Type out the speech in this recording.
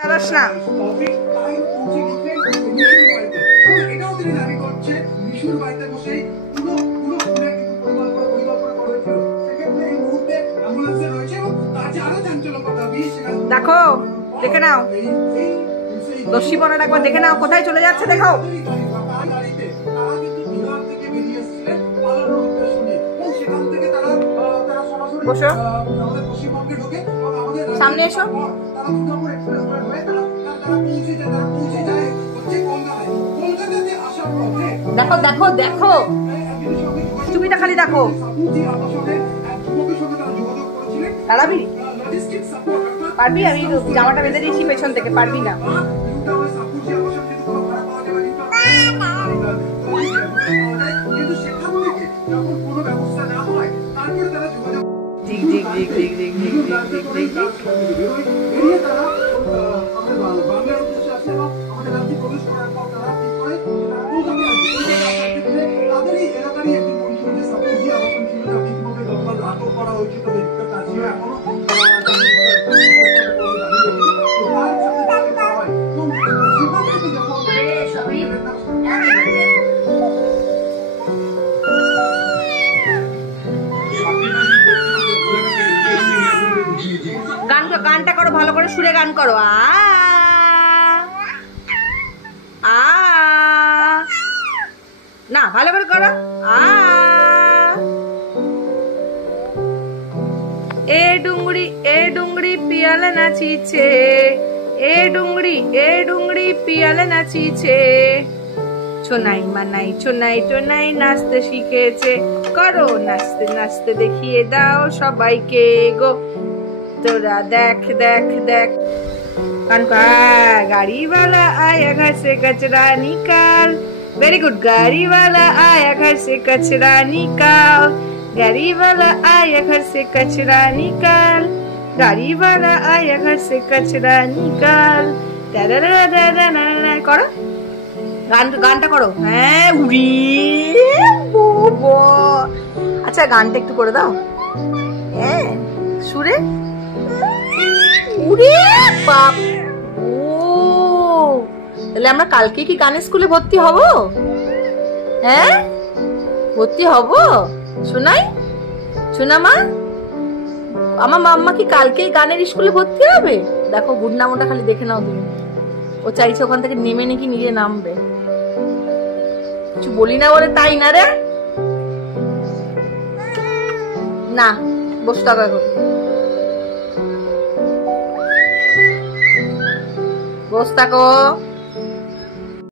না দেখো, দেখে নাও দস্যিপনাটা একবার দেখে নাও, কোথায় চলে যাচ্ছে দেখো। বসো, সামনে এসো। দেখো দেখো দেখো, ছবিটা খালি দেখো। দাঁড়াবি? পারবি? আমি জামাটা বেঁধে দিয়েছি পেছন থেকে, পারবি না? গানটা করো, ভালো করে সুরে গান করো। না, ভালো করে করো। এ ডুংরি পিয়ালে নাচিছে, এ ডুংরি পিয়ালে নাচিছে, চোনাই মানাই চোনাই টোনাই নাচতে শিখেছে, করো নাচতে নাচতে দেখিয়ে দাও সবাইকে গো, তোরা দেখ দেখ দেখ। गाड़ी वाला आया घर से कचरा निकाल, वेरी गुड। गाड़ी वाला आया घर से कचरा निकाल, गाड़ी वाला आया घर से कचरा निकाल, गाड़ी वाला आया घर से कचरा निकाल। करो গানটা করো। হ্যাঁ, আচ্ছা গানটা একটু করে দাও। হ্যাঁ, সুরে। বাপ, তাহলে আমরা কালকে কি গানের স্কুলে ভর্তি হব? হ্যাঁ, ভর্তি হব। শোনাই, শোনা মা, আমার মাম্মা কি কালকে গানের স্কুলে ভর্তি হবে? দেখো গুডনামটা খালি দেখে নাও তুমি। ও চাইছে ওখান থেকে নেমে নাকি নিজে নামবে। কিছু বলি না বলে তাই না রে? না, বসে থাকো এখন, বসে থাকো।